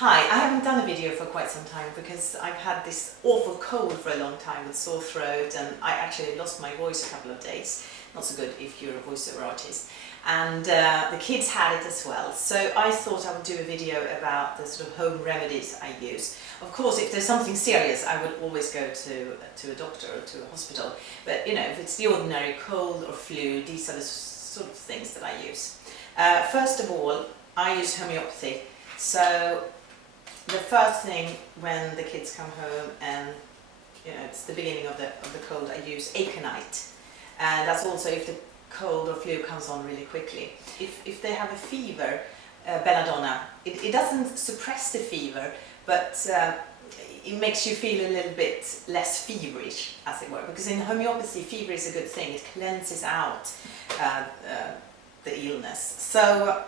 Hi, I haven't done a video for quite some time because I've had this awful cold for a long time with sore throat, and I actually lost my voice a couple of days. Not so good if you're a voiceover artist. And the kids had it as well. So I thought I would do a video about the sort of home remedies I use. Of course, if there's something serious, I would always go to a doctor or to a hospital. But you know, if it's the ordinary cold or flu, these are the sort of things that I use. First of all, I use homeopathy. So the first thing when the kids come home and it's the beginning of the cold, I use aconite. And that's also if the cold or flu comes on really quickly. If they have a fever, belladonna, it doesn't suppress the fever, but it makes you feel a little bit less feverish, as it were, because in homeopathy fever is a good thing. It cleanses out the illness. So,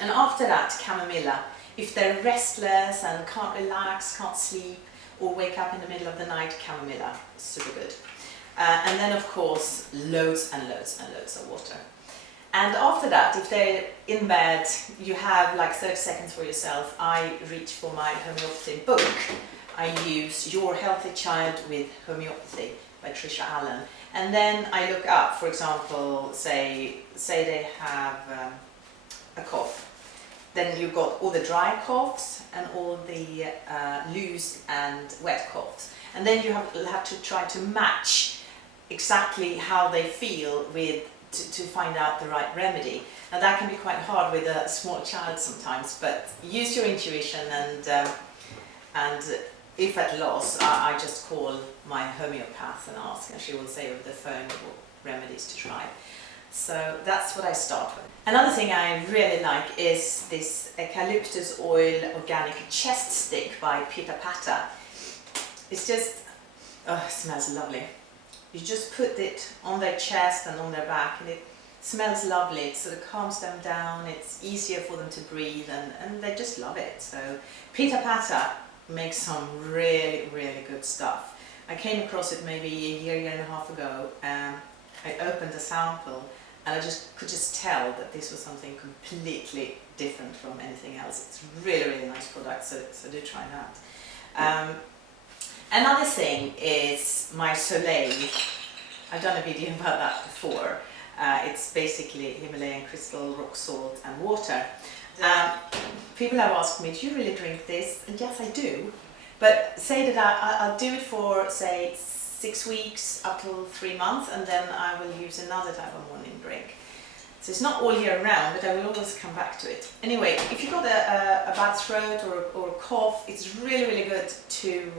and after that, chamomilla. If they're restless and can't relax, can't sleep, or wake up in the middle of the night, chamomilla is super good. And then of course, loads and loads and loads of water. And after that, if they're in bed, you have like 30 seconds for yourself. I reach for my homeopathy book. I use Your Healthy Child with Homeopathy by Trisha Allen. And then I look up, for example, say they have a cough. Then you've got all the dry coughs and all the loose and wet coughs. And then you have to try to match exactly how they feel to find out the right remedy. Now that can be quite hard with a small child sometimes, but use your intuition, and if at loss, I just call my homeopath and ask, and she will say over the phone what remedies to try. So that's what I start with. Another thing I really like is this eucalyptus oil organic chest stick by Pita Pata. It's just, oh, it smells lovely. You just put it on their chest and on their back, and it smells lovely. It sort of calms them down, it's easier for them to breathe, and they just love it. So Pita Pata makes some really, really good stuff. I came across it maybe a year and a half ago. I opened a sample and I could just tell that this was something completely different from anything else. It's really, really nice product, so do try that. Another thing is my Soleil. I've done a video about that before. It's basically Himalayan crystal, rock salt and water. People have asked me, do you really drink this? And yes, I do. But say that I'll do it for, say, 6 weeks up till 3 months, and then I will use another type of morning drink. So it's not all year round, but I will always come back to it. Anyway, if you've got a bad throat or a cough, it's really, really good to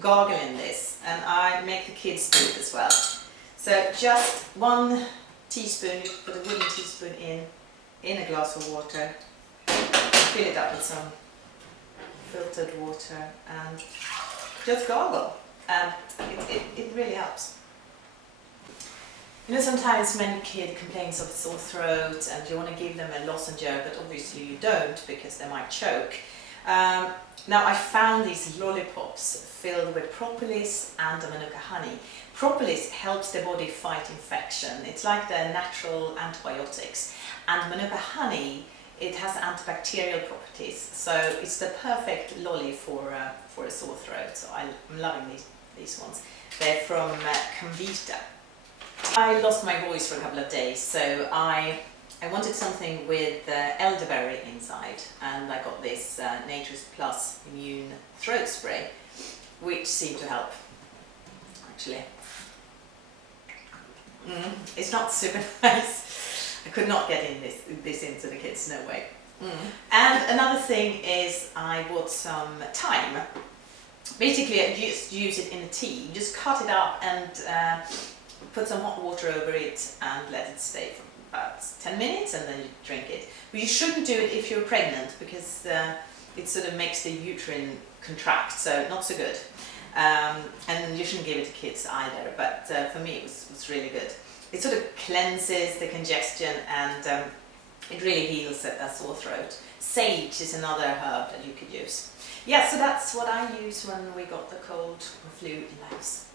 gargle in this, and I make the kids do it as well. So just 1 teaspoon, you put a wooden teaspoon in a glass of water, fill it up with some filtered water, and just gargle. And it really helps. You know, sometimes many kids complain of sore throat and you want to give them a lozenge, but obviously you don't because they might choke. Now I found these lollipops filled with propolis and manuka honey. Propolis helps the body fight infection. It's like the natural antibiotics. And manuka honey, it has antibacterial properties. So it's the perfect lolly for a sore throat. So I'm loving these ones. They're from Comvita. I lost my voice for a couple of days, so I wanted something with elderberry inside, and I got this Nature's Plus Immune Throat Spray, which seemed to help, actually. It's not super nice. I could not get in this into the kids, no way. And another thing is I bought some thyme. Basically, I just use it in a tea. You just cut it up and put some hot water over it and let it stay for about 10 minutes, and then you drink it. But you shouldn't do it if you're pregnant, because it sort of makes the uterine contract, so not so good. And you shouldn't give it to kids either, but for me it was really good. It sort of cleanses the congestion, and it really heals a sore throat. Sage is another herb that you could use. Yeah, so that's what I use when we got the cold or flu in the house.